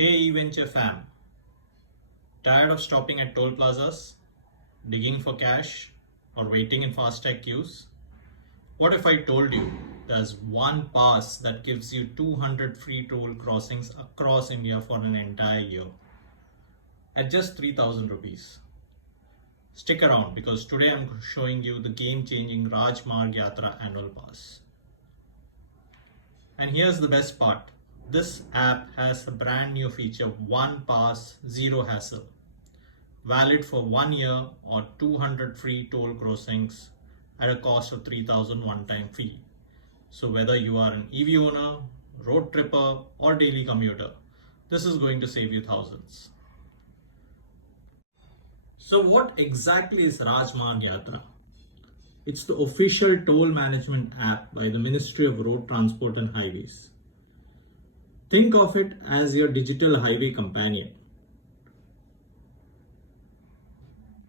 Hey EVenture fam, tired of stopping at toll plazas, digging for cash, or waiting in FASTag queues? What if I told you there's one pass that gives you 200 free toll crossings across India for an entire year at just 3000 rupees? Stick around because today I'm showing you the game-changing Rajmargyatra annual pass. And here's the best part. This app has a brand new feature, one pass, zero hassle. Valid for 1 year or 200 free toll crossings at a cost of 3000 one-time fee. So whether you are an EV owner, road tripper or daily commuter, this is going to save you thousands. So what exactly is Rajmargyatra? It's the official toll management app by the Ministry of Road Transport and Highways. Think of it as your digital highway companion.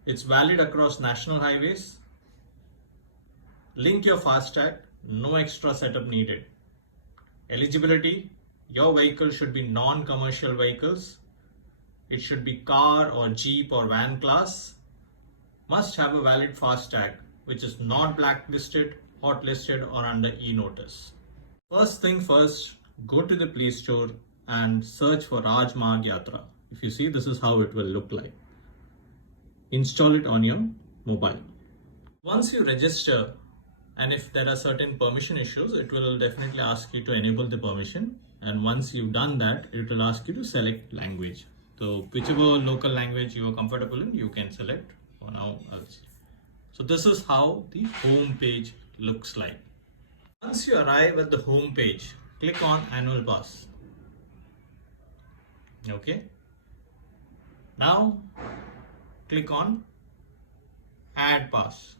It's valid across national highways. Link your FASTag, no extra setup needed. Eligibility, your vehicle should be non-commercial vehicles. It should be car or jeep or van class. Must have a valid FASTag, which is not blacklisted, hotlisted or under e-notice. First thing first, go to the Play Store and search for Rajmargyatra. If you see, this is how it will look like. Install it on your mobile. Once you register, and if there are certain permission issues, it will definitely ask you to enable the permission. And once you've done that, it will ask you to select language. So whichever local language you are comfortable in, you can select for now else. So this is how the home page looks like. Once you arrive at the home page, click on annual pass. Okay. Now click on add pass.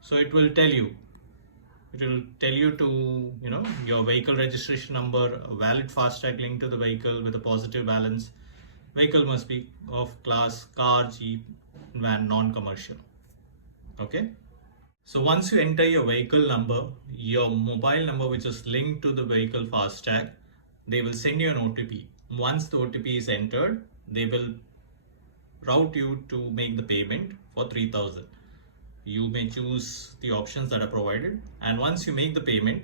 So it will tell you to, your vehicle registration number, a valid FASTag link to the vehicle with a positive balance. Vehicle must be of class car, jeep, van, non-commercial. Okay. So once you enter your vehicle number, your mobile number which is linked to the vehicle FASTag, they will send you an OTP. Once the OTP is entered, they will route you to make the payment for 3000. You may choose the options that are provided, and once you make the payment,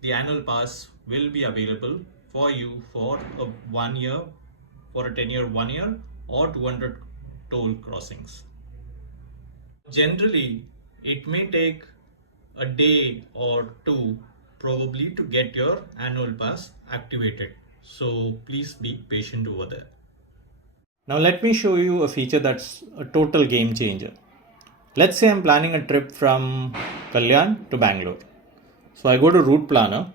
the annual pass will be available for you for a 1 year, for a 10-year 1 year or 200 toll crossings. Generally, it may take a day or two probably to get your annual pass activated. So please be patient over there. Now let me show you a feature that's a total game changer. Let's say I'm planning a trip from Kalyan to Bangalore. So I go to Route Planner.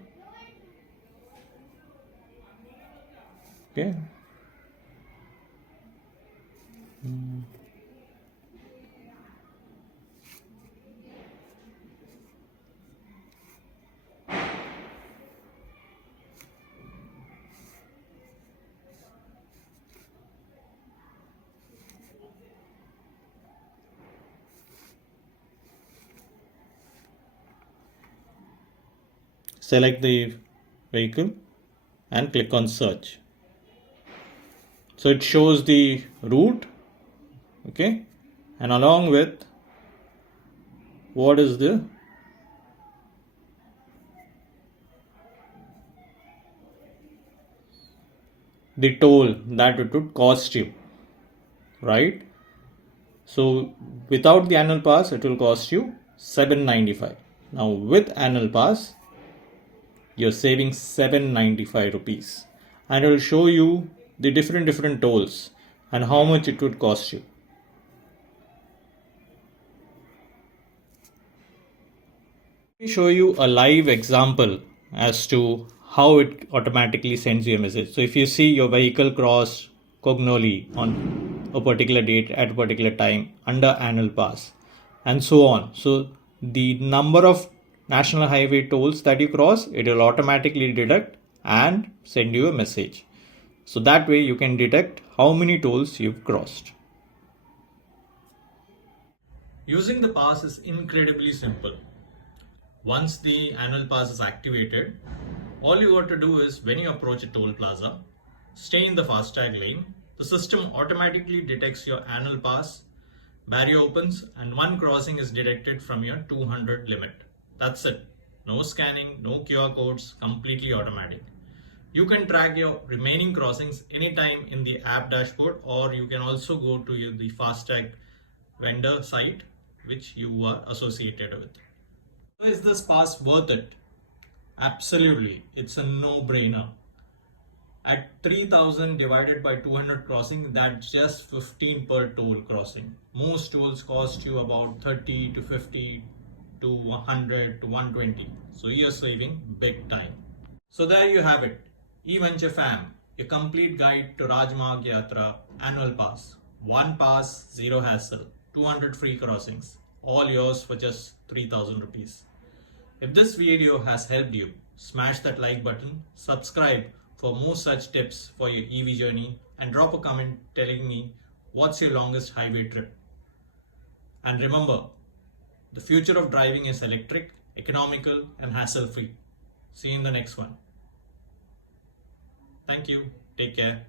Okay. Select the vehicle and click on search. So it shows the route, okay, and along with what is the toll that it would cost you, right? So without the annual pass, it will cost you 795. Now with annual pass, you're saving 795 rupees, and it will show you the different tolls and how much it would cost you. Let me show you a live example as to how it automatically sends you a message. So if you see your vehicle crossed Cognoli on a particular date at a particular time under annual pass and so on. So the number of national highway tolls that you cross, it will automatically deduct and send you a message. So that way you can detect how many tolls you've crossed. Using the pass is incredibly simple. Once the annual pass is activated, all you got to do is when you approach a toll plaza, stay in the FASTag lane. The system automatically detects your annual pass, barrier opens, and one crossing is detected from your 200 limit. That's it. No scanning, no QR codes, completely automatic. You can track your remaining crossings anytime in the app dashboard, or you can also go to the FASTag vendor site which you are associated with. So is this pass worth it? Absolutely, it's a no-brainer. At 3000 divided by 200 crossing, that's just 15 per toll crossing. Most tolls cost you about 30 to 50 to 100 to 120. So you're saving big time. So there you have it. EVenture fam, a complete guide to Rajmargyatra annual pass. One pass, zero hassle, 200 free crossings. All yours for just 3000 rupees. If this video has helped you, smash that like button, subscribe for more such tips for your EV journey, and drop a comment telling me what's your longest highway trip. And remember, the future of driving is electric, economical, and hassle-free. See you in the next one. Thank you. Take care.